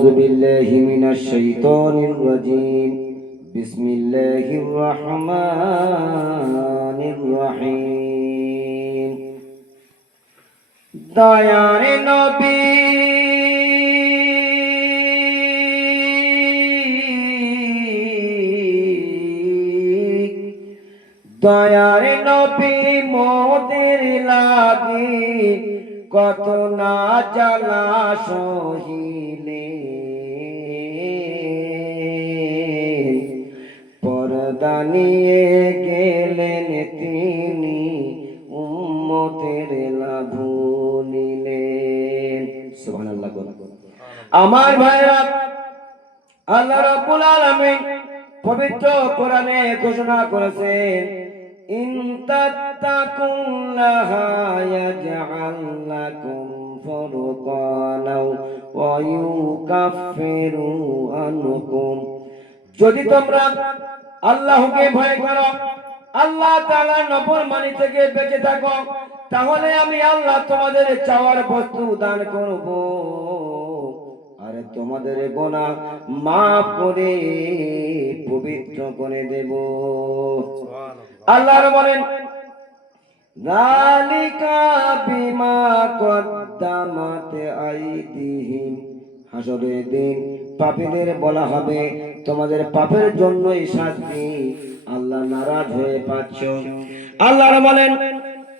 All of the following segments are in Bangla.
أعوذ بالله من الشيطان الرجيم بسم الله الرحمن الرحيم দয়ার নবী দয়ার নবী মোদের লাগি কত না জ্বালা সহিলে পর্দা নিয়ে গেলেন তিনি উম্মতের লাভ নিলেন। সুবহানাল্লাহ। আমার ভাইরা, আল্লাহ রাব্বুল আলামিন পবিত্র কোরআনে ঘোষণা করেছেন, ইন তাত্তাকুল্লাহা ইয়াজআল লাকুম ফুরকানা ওয়া ইউকাফিরু আনকুম। যদি তোমরা আল্লাহকে ভয় করো, আল্লাহ তাআলার নাফরমানি থেকে বেঁচে থাকো, তাহলে আমি আল্লাহ তোমাদের চাওয়ার বস্তু দান করব আর তোমাদের গুনাহ মাফ করে পবিত্র করে দেব। আল্লাহ বলেন, যালিকা বিমা কদ্দামাত আইদিহিম। হাসরের দিন পাপীদের বলা হবে, তোমাদের পাপের জন্যই শাস্তি, আল্লাহ নারাজ হয়ে পাচ্ছ। আল্লাহ বলেন,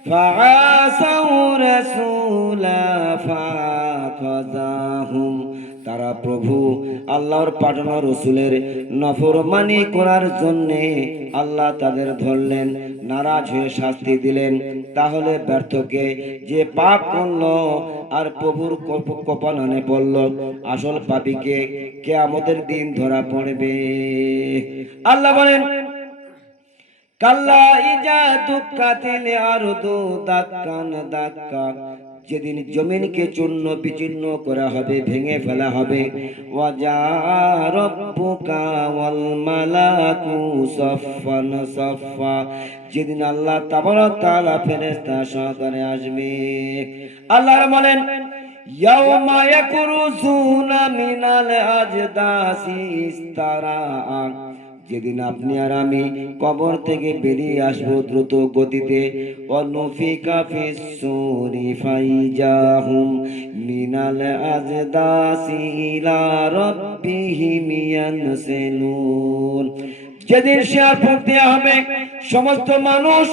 ফাআসাউ রাসূলা ফাখাযাহুম। তারা প্রভু আল্লাহর পাঠানো রাসূলের নাফরমানি করার জন্য আল্লাহ তাদের ধরলেন, নারাজ হয়ে শাস্তি দিলেন। তাহলে ব্যর্থকে যে পাপ করলো আর প্রভুর কোপাননে পড়ল, আসল পাপীকে কিয়ামতের দিন ধরা পড়বে। আল্লাহ বলেন, কাল্লা ইজা দুক্কাতিল আরদু দাক্কান দাক্কা। যেদিন জমিনকে চূর্ণ বিচূর্ণ করা হবে, ভেঙে ফেলা হবে। ওয়াজা রাব্বুকা ওয়াল মালাকু সাফফান সাফফা। যেদিন আল্লাহ তাবারক তাআলা ফেরেশতা সহকারে আসবে। আল্লাহ বলেন, ইয়াউমা ইয়াকুরুজুনা মিনাল আজদাসি ইস্তারা। যেদিন আপনি আর আমি কবর থেকে বেরিয়ে আসবো দ্রুত গতিতে, অনুফিকা ফিস-সূরি ফাইজাহুম মিনাল আজদাসি ইলা রাব্বিহিম ইয়ানসিলুন। যেদিন শেয়ার ফুঁক দেওয়া হবে, সমস্ত মানুষ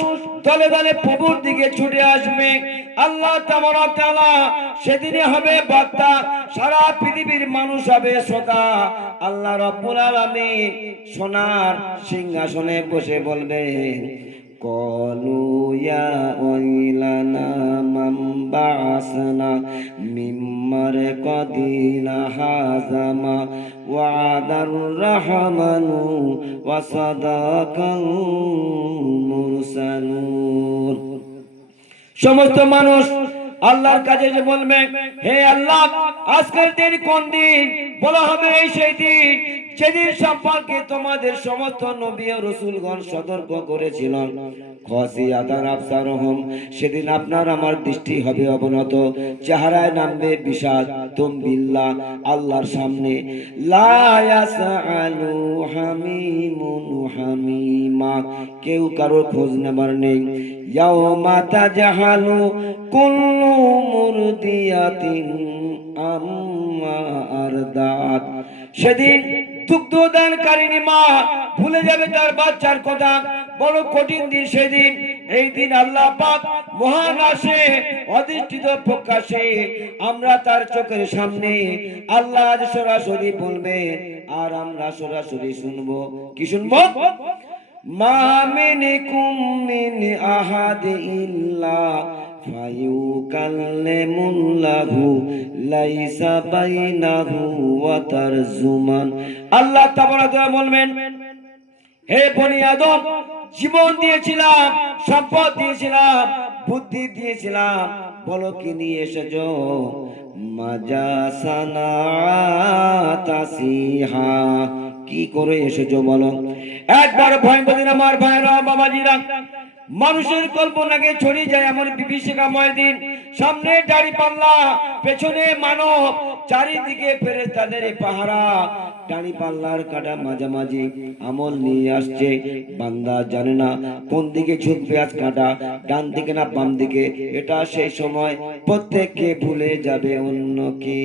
দলে দলে প্রভুর দিকে ছুটে আসবে। আল্লাহ তাবারক তাআলা সেদিনে হবে বক্তা, সারা পৃথিবীর মানুষ হবে শ্রোতা। আল্লাহ রাব্বুল আলামিন সোনার সিংহাসনে বসে বলবেন, ক্বালু ইয়া ওয়াইলানা মান বা'আসনা মিন মারকাদিনা হাযামা ওয়া'দার রাহমানু ওয়া সাদাকাল মুরসালুন। সমস্ত মানুষ আল্লাহর কাছে যে বলবে, হে আল্লাহ, আজকের দিন কোন দিন? বলা হবে, এই সেই দিন যেদিন সম্পর্কে তোমাদের সমস্ত নবী ও রাসূলগণ সতর্ক করেছিলেন। খাসিয়াতান আবসারুহুম। সেদিন আপনার আমার দৃষ্টি হবে অবনত, চেহারায় নামবে বিষাদ তুমবিল্লাহ আল্লাহর সামনে। লা ইয়াসআলু হামিমুন হামিমা। কেউ কারো খোঁজ নেবার নেই। ইয়াউমা তাজহালু কুল্লু মুরদিয়াতিন আম্মা আরদাত। সেদিন দুগ্ধদানকারিণী মা ভুলে যাবে তার বাচ্চার কথা। বড় কঠিন দিন সেদিন। এই দিন আল্লাহ পাক মহান আসে অধিষ্ঠিত প্রকাশে আমরা তার চোখের সামনে। আল্লাহ আজ সরাসরি বলবে আর আমরা সরাসরি শুনবো। কি শুনবো? মা মিনকুম মিন আহাদ ইল্লা ফায়ুকাল্লিমুল্লাহু লাইসা বাইনাহু ওয়া তারজুমান। আল্লাহ তাবারক ওয়া তাআলা বলবেন, হে বনি আদম, জীবন দিয়েছিলাম, সম্পদ দিয়েছিলাম, বুদ্ধি দিয়েছিলাম, বলো কি নিয়ে এসেছো? মাজা সানাতাসিহা। কি করে এসেছো বলো? একবার ভয় বলেন আমার ভাইরা বাবাজিরা, মানুষের কল্পনাকে ছড়িয়ে যায় এমন বিভীষিকাময় দিন। সামনে দাড়ি পাল্লা, পেছনে মানব, চারিদিকে ফেরেশতাদের পাহারা। দাড়ি পাল্লার কাটা মাঝামাঝি আমল নিয়ে আসছে, বান্দা জানে না কোন দিকে ঝুঁকবে আজ কাটা, ডান দিকে না বাম দিকে। এটা সেই সময় প্রত্যেককে ভুলে যাবে অন্যকে।